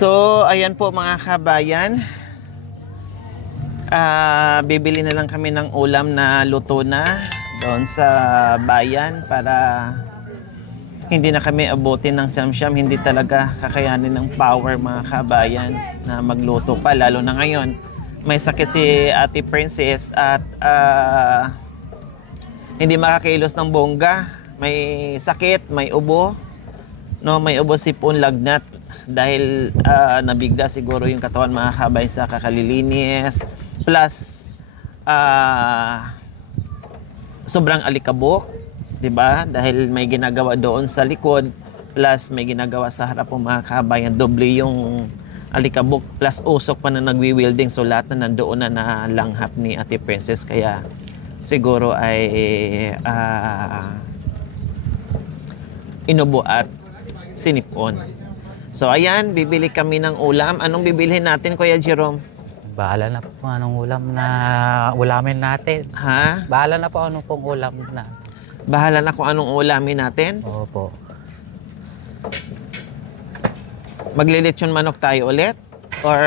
So, ayan po mga kabayan. Bibili na lang kami ng ulam na luto na doon sa bayan para hindi na kami abutin ng siyam-siyam. Hindi talaga kakayanin ng power mga kabayan na magluto pa. Lalo na ngayon, may sakit si Ate Princess at hindi makakilos ng bongga. May sakit, may ubo. No, may ubo, sipon, lagnat. Dahil nabigla siguro yung katawan mga kabayan sa kakalilinis. Plus, sobrang alikabok, 'di ba? Dahil may ginagawa doon sa likod, plus may ginagawa sa harap ng mga kabayan, doble yung alikabok, plus usok pa na nagwi-wielding. So lahat na nandoon na langhap ni Ate Princess, kaya siguro ay inubo at sinipon. So ayan, bibili kami ng ulam. Anong bibilhin natin, Kuya Jerome? Bahala na po kung anong ulam na ulamin natin. Ha? Bahala na po anong pong ulam na. Bahala na kung anong ulamin natin. Opo. Maglilitsyon manok tayo ulit? Or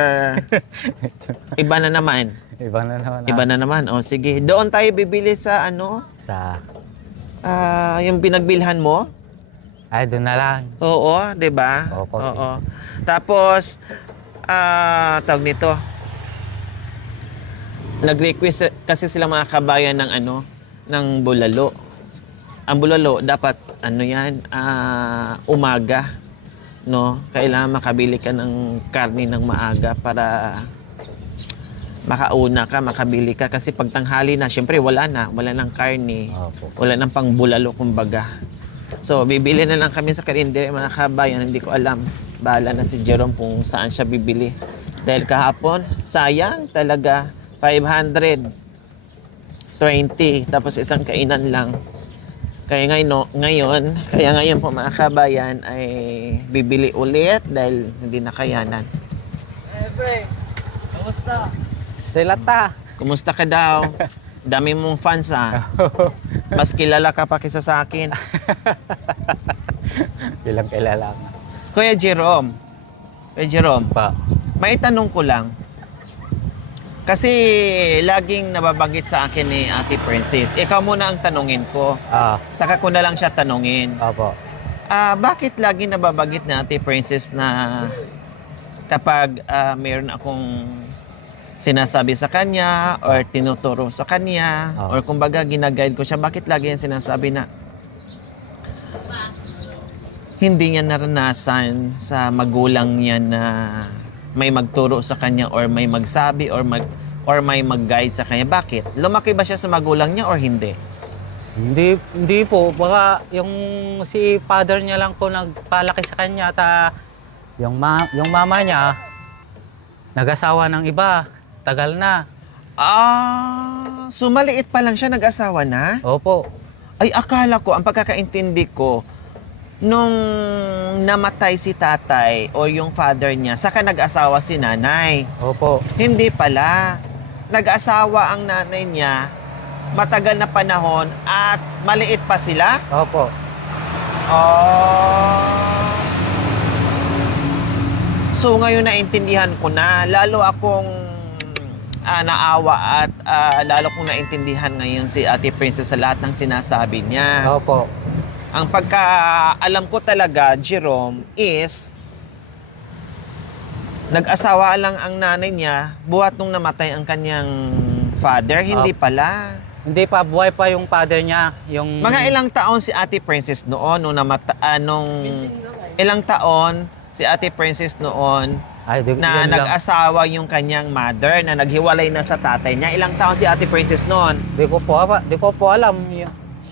iba na naman? Iba na naman. Iba na naman. O sige, doon tayo bibili sa ano? Sa... Yung binagbilhan mo? Ay, doon na lang. Oo, 'di ba? Opo, Oo. Tapos tawag nito. Nag-request kasi sila mga kabayan ng ano, ng bulalo. Ang bulalo dapat ano 'yan, umaga, no? Kailangan makabili ka ng karne ng maaga para makauna ka, makabili ka kasi pag tanghali na, syempre wala nang karne. Opo. Wala nang pang bulalo kumbaga. So, bibili na lang kami sa karindere mga kabayan. Hindi ko alam. Bahala na si Jerome kung saan siya bibili. Dahil kahapon, sayang talaga. 520. Tapos isang kainan lang. Kaya ngayon po mga kabayan ay bibili ulit dahil hindi nakayanan. Pre, kamusta? Silata. Kumusta ka daw? Dami mong fans Mas kilala ka pa kaysa sa akin. Bilang kilala. Kuya Jerome. Pa. May tanong ko lang. Kasi laging nababanggit sa akin ni Ate Princess. Ikaw muna ang tanungin ko. Saka ko na lang siya tanungin. Opo. Bakit laging nababanggit na Ate Princess na kapag mayroon akong sinasabi sa kanya or tinuturo sa kanya or kumbaga ginaguide ko siya, bakit lagi yan sinasabi na hindi niya naranasan sa magulang niya na may magturo sa kanya or may magsabi or may mag-guide sa kanya? Bakit? Lumaki ba siya sa magulang niya or hindi? Hindi po. Baka yung si father niya lang po nagpalaki sa kanya at yung mama niya nag-asawa ng iba. Tagal na. So maliit pa lang siya nag-asawa na? Opo. Ay, akala ko, ang pagkakaintindi ko, nung namatay si tatay o yung father niya, saka nag-asawa si nanay. Opo. Hindi pala. Nag-asawa ang nanay niya, matagal na panahon at maliit pa sila? Opo. So ngayon naintindihan ko na, lalo akong naawa at lalo kong naintindihan ngayon si Ate Princess sa lahat ng sinasabi niya. Opo. Ang pagkaalam ko talaga, Jerome, is nag-asawa lang ang nanay niya buhat nung namatay ang kanyang father. Hindi pala. Hindi pa, buhay pa yung father niya. Yung... Mga ilang taon si Ate Princess noon ilang taon si Ate Princess noon na nag-asawa yung kanyang mother na naghiwalay na sa tatay niya. Ilang taon si Ate Princess noon? Di ko po alam.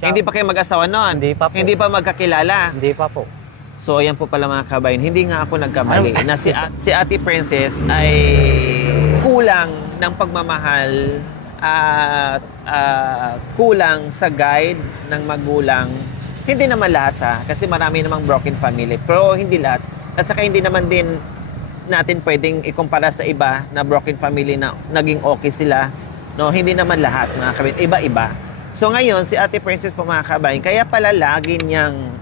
Hindi pa kayo mag-asawa noon? Hindi pa po. Hindi pa magkakilala? Hindi pa po. So, ayan po pala mga kabayan. Hindi nga ako nagkamali na si Ate Princess ay kulang ng pagmamahal at kulang sa guide ng magulang. Hindi naman lahat kasi marami namang broken family. Pero hindi lahat. At saka hindi naman din natin pwedeng ikumpara sa iba na broken family na naging okay sila. No, hindi naman lahat mga kabayan. Iba-iba. So ngayon, si Ate Princess po mga kabayan, kaya pala lagi niyang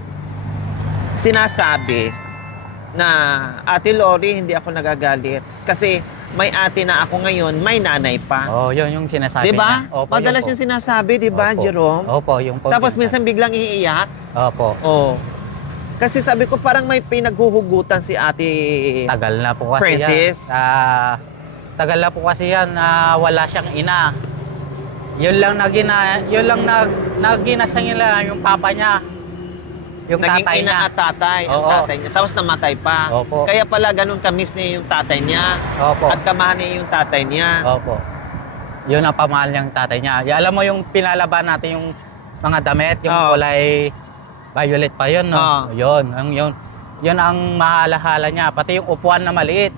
sinasabi na Ate Lori, hindi ako nagagalit. Kasi may ate na ako ngayon, may nanay pa. Oh, yun yung sinasabi Di ba? niya. Opo, Madalas yun yung sinasabi, di ba, Opo. Jerome? Opo, yung po. Tapos sinasabi. minsan biglang iiyak. Opo. Oh. Kasi sabi ko parang may pinaghuhugutan si Ate Tagal na po kasi Princess. yan. Tagal na po kasi yan na wala siyang ina. Yun lang nagina sa nila yung papa niya. Yung Naging tatay ina niya. at tatay, ang Oo. tatay niya. Tapos namatay pa. Opo. Kaya pala ganun kamiss niya yung tatay niya. Opo. At kamahan niya yung tatay niya. Opo. Yun ang pamahal niyang tatay niya. Alam mo yung pinalaban natin yung mga damit, yung Oo. kulay violet pa yun, no? Oo. Yun ang mahalahala niya. Pati yung upuan na maliit.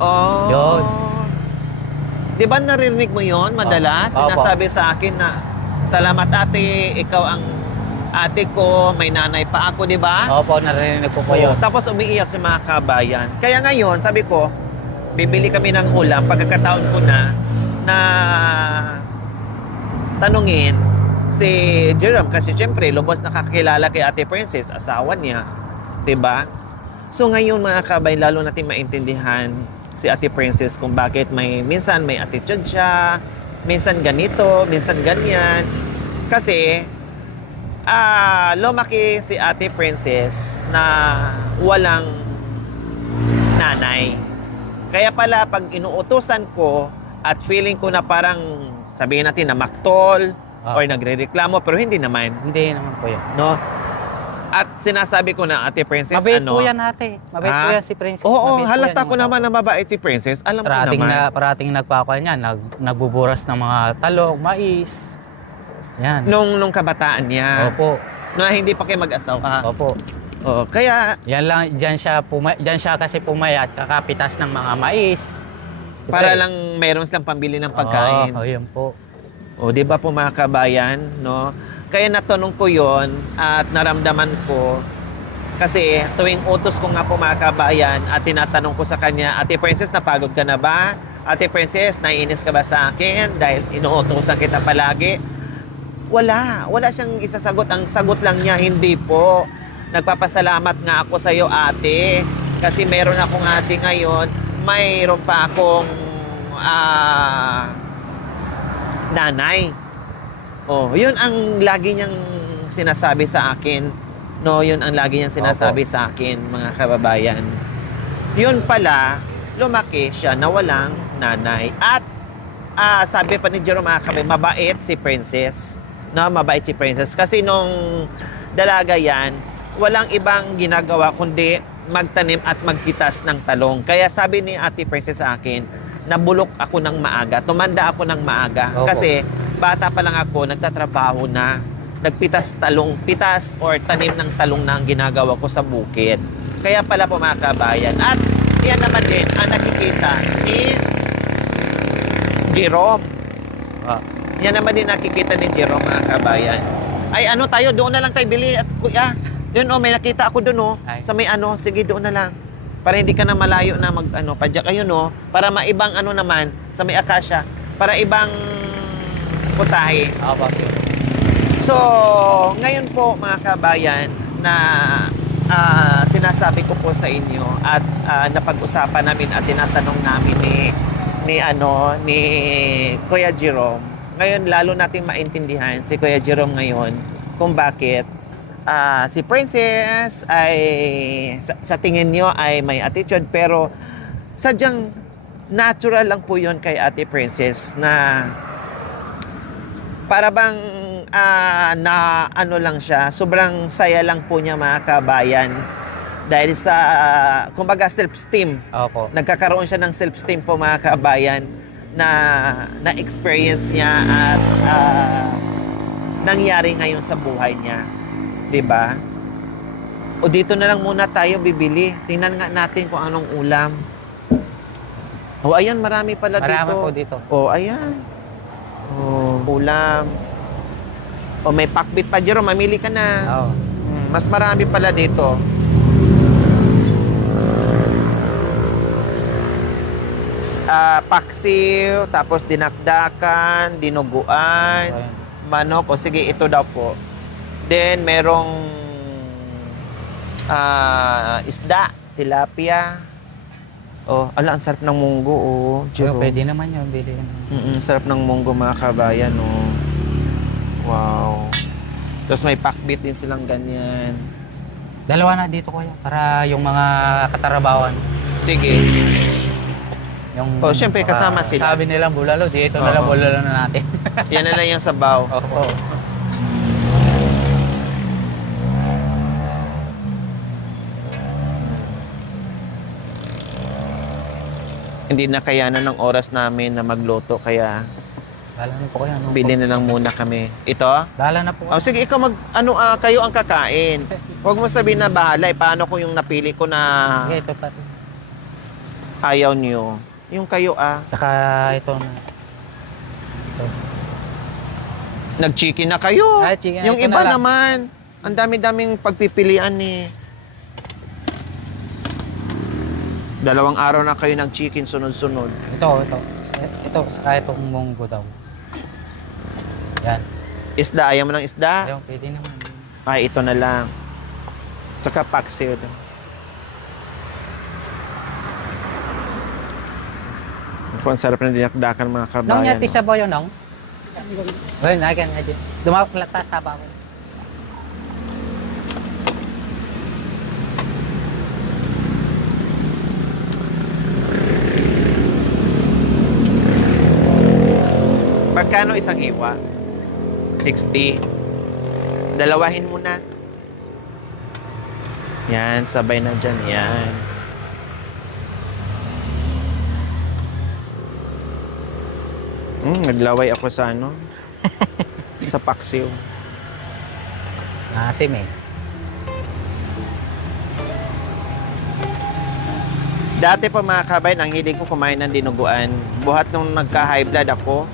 Oh. Yun. Di ba narinig mo yon madalas? Opo. Sinasabi sa akin na, salamat ate, ikaw ang ate ko, may nanay pa ako, di ba? Opo, narinig ko po Oo. yun. Tapos umiiyak yung mga kabayan. Kaya ngayon, sabi ko, bibili kami ng ulam pagkakataon ko na tanungin si Jerome kasi syempre lubos nakakilala kay Ate Princess, asawa niya, 'di ba? So ngayon mga kabayan, lalo natin maintindihan si Ate Princess kung bakit minsan may attitude siya, minsan ganito, minsan ganyan. Kasi lumaki si Ate Princess na walang nanay. Kaya pala pag inuutosan ko at feeling ko na parang sabihin natin na maktol or nagrereklamo pero hindi naman, Hindi naman po yun. no? At sinasabi ko na Ate Princess Mabait po yan ate. Mabait po Ha? yan si Princess. Oo, Mabait po halata yan, ko yung naman na mabait si Princess. Alam ko Parating naman. parating nagpakuha niya, nagbuburas ng mga talong, mais. Yan. Nung kabataan niya. Opo. Na hindi pa kayo mag-asawa. Opo. Oh, kaya Yan lang, diyan siya kasi pumayat, kakapitas ng mga mais. para lang mayroon silang pambili ng pagkain. Oo, yun po. O, di ba po mga kabayan, no? Kaya natanong ko yon at naramdaman ko kasi tuwing utos ko nga po mga kabayan at tinatanong ko sa kanya, Ate Princess, napagod ka na ba? Ate Princess, naiinis ka ba sa akin dahil inuutosan kita palagi? Wala siyang isasagot. Ang sagot lang niya, hindi po. Nagpapasalamat nga ako sa iyo, ate. Kasi meron akong ate ngayon, mayroon pa akong nanay. Oh, yun ang lagi niyang sinasabi sa akin. No, yun ang lagi niyang sinasabi sa akin, mga kababayan. Yun pala, lumaki siya na walang nanay. At sabi pa ni Jerome, mga kababayan, mabait si Princess. No, mabait si Princess. Kasi nung dalaga yan, walang ibang ginagawa kundi magtanim at magpitas ng talong. Kaya sabi ni Ate Princess sa akin, nabulok ako ng maaga, tumanda ako ng maaga. Opo. Kasi bata pa lang ako, nagtatrabaho na, pitas or tanim ng talong na ang ginagawa ko sa bukid. Kaya pala po mga kabayan. At yan naman din ang nakikita ni Jerome. Yan naman din nakikita ni Jerome, mga kabayan. Ay ano tayo, doon na lang tayo bili at kuya. Yun may nakita ako doon Ay. sa may sige doon na lang. Para hindi ka na malayo na padyak ayun para maibang naman sa may akasya, para ibang putahe. Opo. So, ngayon po mga kabayan na sinasabi ko po sa inyo at napag-usapan namin at tinatanong namin ni Kuya Jerome. Ngayon lalo nating maintindihan si Kuya Jerome ngayon kung bakit si Princess ay sa tingin nyo ay may attitude pero sadyang natural lang po yun kay Ate Princess na para bang na lang siya, sobrang saya lang po niya mga kabayan dahil sa kumbaga self-esteem. Opo. Nagkakaroon siya ng self-esteem po mga kabayan na experience niya at nangyari ngayon sa buhay niya. 'Di ba? O dito na lang muna tayo bibili. Tingnan nga natin kung anong ulam. O ayan, marami pala Marami dito. po dito. O ayan. O ulam. O may pakbit pa, Jerome, mamili ka na. Oo. Mas marami pala dito. Paksiw, tapos dinakdakan, dinuguan, Ayun. manok. O sige, ito daw po. Then, merong isda. tilapia. Oh, ala, ang sarap ng munggo, oh. Pero Jerome. pwede naman yun, bili yun. Sarap ng munggo, mga kabayan, oh. Wow. Tapos may pakbit din silang ganyan. Dalawa na dito kuya, para yung mga katarabawan. Sige. Yung, Oh, syempre, baka kasama sila. Sabi nilang bulalo, dito na lang Oo. bulalo na natin. Yan na lang yung sabaw. Oo. Hindi na kayanan ng oras namin na magluto, kaya Dala na po kuya. No? bili na lang muna kami. Ito? Dala na po. Oh, sige, ikaw kayo ang kakain. Huwag mo sabihin na bahala, paano kung yung napili ko na Sige, ito pati. ayaw niyo. Yung kayo Saka ito na. nag-chicken na kayo. Ah, chicken, Yung ito iba na lang. naman, ang dami-daming pagpipilian eh. 2 araw na kayo nag-chicken sunod-sunod. Ito. Ito, saka itong munggo daw. Yan. Isda, ayaw mo ng isda? Ayun, pwede naman. Ay, ito na lang. Saka paksiw. Ako, ang sarap na dinakdakan, mga kabayan. Nong yati sa boyo nong? Well, nagan aja. Dumaklata sa bawal. Magkano isang hiwa? 60. Dalawahin mo na. Yan, sabay na dyan. Yan. Naglaway ako sa sa paksiw. Asim eh. Dati pa, mga kabayan, ang hilig ko kumain ng dinuguan. Buhat nung nagka-high blood ako,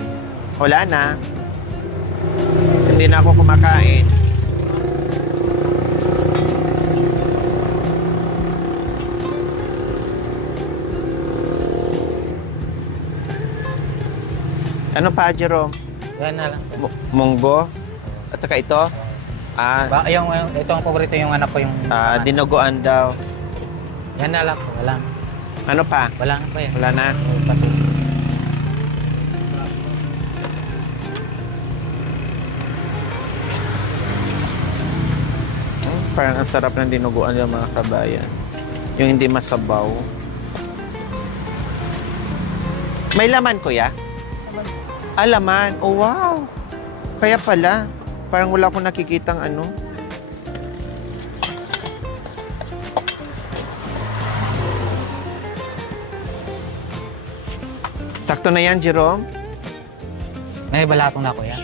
wala na. Hindi na ako kumakain. Ano pa, Jerome? Yan na lang. Munggo? At saka ito? Ito ang paborito yung anak ko yung... Dinuguan daw. Yan na lang. Wala na. Ano pa? Wala na pa yan. Wala na. Oo, pati. Parang ang sarap ng dinuguan ng mga kabayan. Yung hindi masabaw. May laman, kuya? Laman. Oh, wow. Kaya pala. Parang wala akong nakikitang ano. Sakto na yan, Jerome? May balatong na ako yan.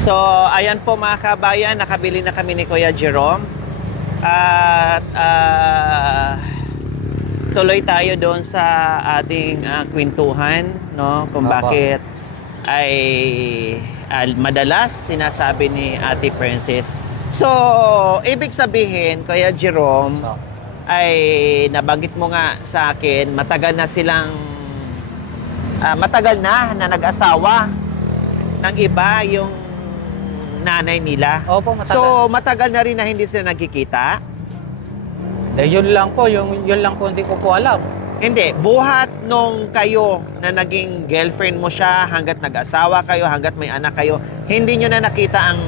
So, ayan po, mga kabayan, nakabili na kami ni Kuya Jerome. At tuloy tayo doon sa ating kwentuhan, no? Kung Opo. bakit ay madalas sinasabi ni Ate Princess. So, ibig sabihin, Kuya Jerome, Ito. ay nabanggit mo nga sa akin, matagal na silang matagal na nag-asawa ng iba yung nanay nila. Opo, matagal. So, matagal na rin na hindi sila nagkikita? Yun lang po, yun lang po hindi ko po alam. Hindi. Buhat nung kayo na naging girlfriend mo siya, hanggat nag-asawa kayo, hanggat may anak kayo, hindi nyo na nakita ang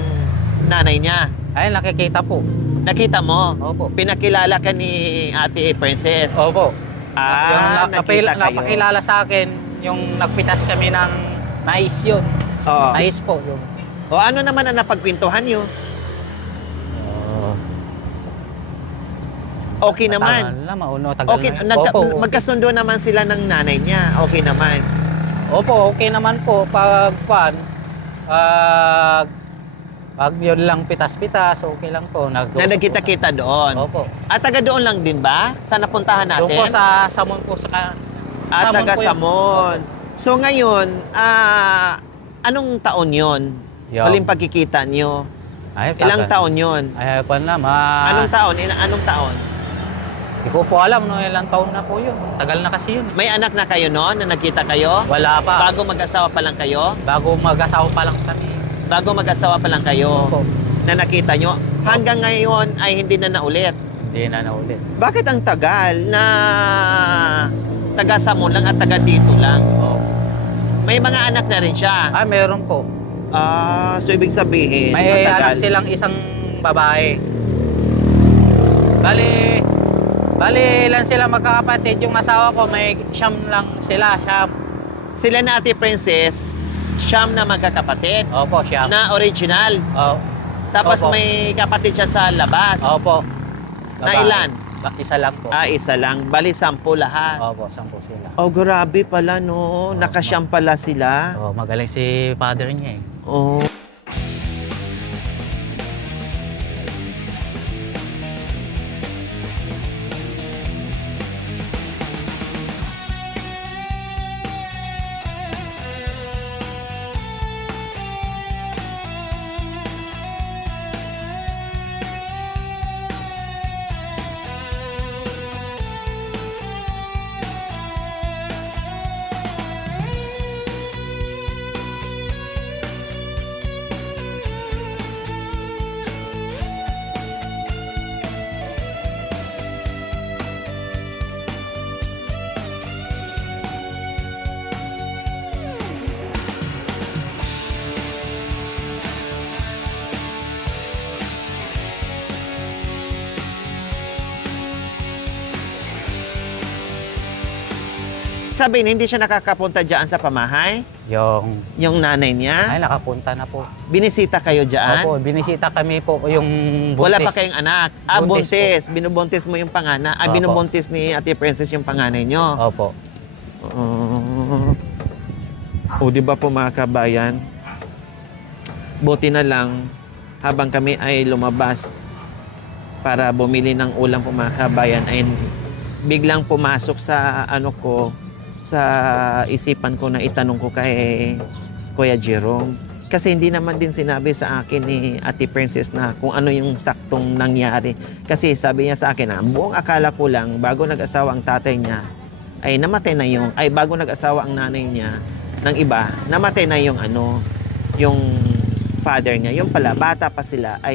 nanay niya. Ay, nakikita po. Nakita mo? Opo. Pinakilala ka ni Ate Princess? Opo. Yung nakita kayo. napakilala sa akin, yung nagpitas kami ng mais yun. Oo. Mais po. Yung, O ano naman ang napagkwentuhan nyo? Okay naman. Tagal na, tagal Okay, na. Opo. magkasundo naman sila ng nanay niya. Okay naman. Opo, okay naman po. Pag yun lang pitas-pitas, okay lang po. Na nagkita-kita doon. Opo. At taga doon lang din ba? Saan napuntahan natin? Doon po sa Samon po. At Samon taga po yun. Samon. So ngayon, anong taon yon? Yung- Huling pagkikita nyo? Ay, Ilang tagal. taon yon? Ay, kwan na, Anong taon? Anong taon? Hindi ko po alam, no, ilang taon na po yun. Tagal na kasi yun. May anak na kayo noon na nagkita kayo? Wala pa. Bago mag-asawa pa lang kayo? Bago mag-asawa pa lang kami. Bago mag-asawa pa lang kayo Opo. na nakita nyo? Hanggang ngayon ay hindi na naulit. Hindi na naulit. Bakit ang tagal na taga Samon lang at taga dito lang? Oh. May mga anak na rin siya. Ah, meron po. So ibig sabihin, May matagal. anak silang isang babae. Bali lang sila magkakapatid. Yung asawa ko, may siyam lang sila. Siyam. Sila na Ate Princess, siyam na magkakapatid Opo, siyam. na original. Oh, Tapos Opo. may kapatid siya sa labas. opo. Na ilan? Isa lang po. Isa lang. Bali, 10 lahat. Opo, 10 sila. Oh, grabe pala, no? Nakasyam pala sila. Oh, magaling si father niya eh. Oh. Sabihin, hindi siya nakakapunta dyan sa pamahay? Yung nanay niya? Ay, nakapunta na po. Binisita kayo dyan? Opo, binisita kami po yung buntis. Wala pa kayong anak? Buntis Buntis. Binubuntis mo yung panganak. Opo. Binubuntis ni Ate Princess yung panganay nyo? Opo. Di ba po mga kabayan? Buti na lang habang kami ay lumabas para bumili ng ulam po mga kabayan ay biglang pumasok sa sa isipan ko na itanong ko kay Kuya Jerome. Kasi hindi naman din sinabi sa akin ni Ate Princess na kung ano yung saktong nangyari. Kasi sabi niya sa akin na buong akala ko lang bago nag-asawa ang tatay niya ay namatay na bago nag-asawa ang nanay niya ng iba, namatay na yung father niya. Yung pala, bata pa sila ay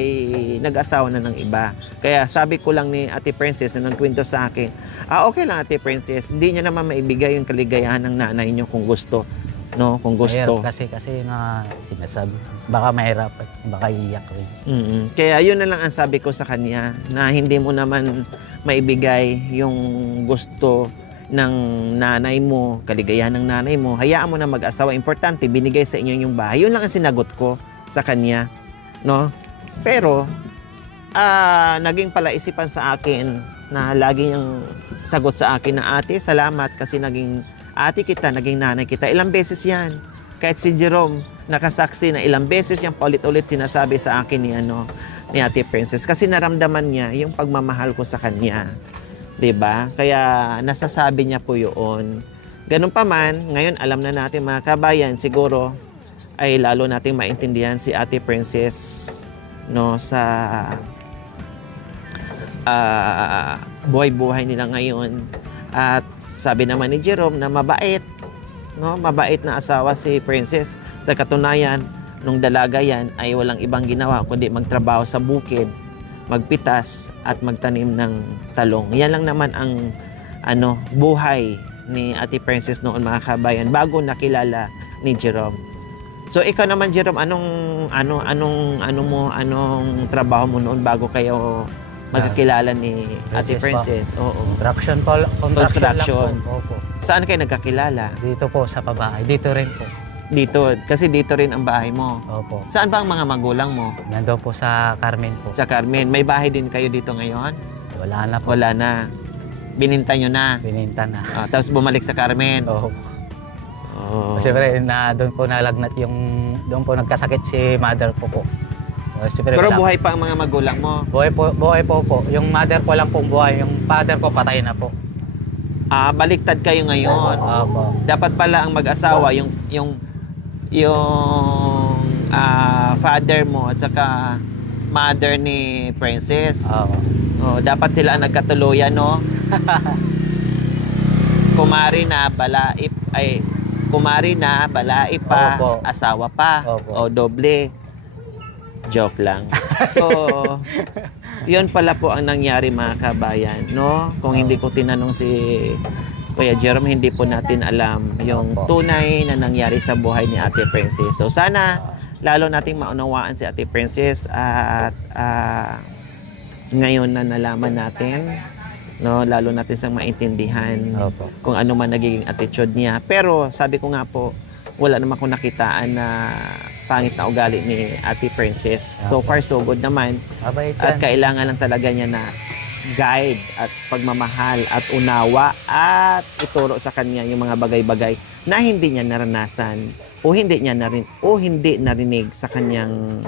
nag-asawa na ng iba. Kaya sabi ko lang ni Ate Princess na nagkwento sa akin, okay lang Ate Princess, hindi niya naman maibigay yung kaligayahan ng nanay niyo kung gusto. No, kung gusto. Kasi nga sinasabi, baka mahirapan, baka iiyak rin. Kaya yun na lang ang sabi ko sa kanya, na hindi mo naman maibigay yung gusto ng nanay mo, kaligayahan ng nanay mo, hayaan mo na mag-asawa. Importante, binigay sa inyo yung bahay. Yun lang ang sinagot ko sa kanya, no? Pero naging palaisipan sa akin na lagi niyang sagot sa akin na ate, salamat kasi naging ate kita, naging nanay kita. Ilang beses yan. Kahit si Jerome, nakasaksi na ilang beses yung paulit-ulit sinasabi sa akin ni Ate Princess kasi naramdaman niya yung pagmamahal ko sa kanya. 'Di ba? Kaya nasasabi niya po yun. Ganun pa man, ngayon alam na natin mga kabayan, siguro ay lalo nating maintindihan si Ate Princess sa buhay-buhay nila ngayon. At sabi naman ni Jerome na mabait, mabait na asawa si Princess. Sa katunayan, nung dalaga yan ay walang ibang ginawa kundi magtrabaho sa bukid, magpitas at magtanim ng talong. Yan lang naman ang buhay ni Ate Princess noon mga kabayan bago nakilala ni Jerome. So ikaw naman Jerome, anong trabaho mo noon bago kayo magkakilala ni Ate Princess Princess? Oo. Construction po, Construction. lang po. Opo. Saan kayo nagkakilala? Dito po sa babae, dito rin po. Dito, kasi dito rin ang bahay mo. Opo. Saan ba ang mga magulang mo? Nandoon po sa Carmen po. Sa Carmen. May bahay din kayo dito ngayon? Wala na po. Wala na. Bininta nyo na. Bininta na. Tapos bumalik sa Carmen. Oo. Oh. Siyempre, doon po nalagnat doon po nagkasakit si mother ko po. Siyempre, Pero wala- buhay pa ang mga magulang mo. Buhay po po. Yung mother ko lang pong buhay. Yung father ko patay na po. Baliktad kayo ngayon. Opo. Dapat pala ang mag-asawa, yung father mo at saka mother ni Princess. Oo. Dapat sila ang nagkatuluyan, no? Kumari na, balaip pa, Opo. asawa pa. Opo. O doble. Joke lang. So, yun pala po ang nangyari mga kabayan, no? Kung hindi ko tinanong si Kuya Jerome, hindi po natin alam yung Opo. tunay na nangyari sa buhay ni Ate Princess. So, sana lalo nating maunawaan si Ate Princess at ngayon na nalaman natin, no, lalo natin sang maintindihan Opo. kung ano man nagiging attitude niya. Pero sabi ko nga po, wala naman akong nakitaan na pangit na ugali ni Ate Princess. So far, so good naman. Mabait At yan. kailangan lang talaga niya na guide at pagmamahal at unawa at ituro sa kanya yung mga bagay-bagay na hindi niya naranasan o hindi narinig sa kanyang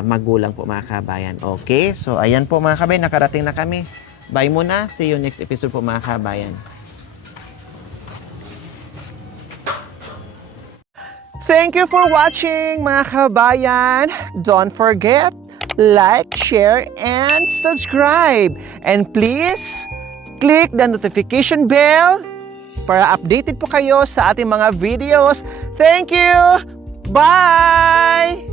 magulang po mga kabayan. Okay, so ayan po mga kabayan, nakarating na kami. Bye muna. See you next episode po mga kabayan. Thank you for watching mga kabayan. Don't forget, like, share, and subscribe. And please, click the notification bell para updated po kayo sa ating mga videos. Thank you! Bye!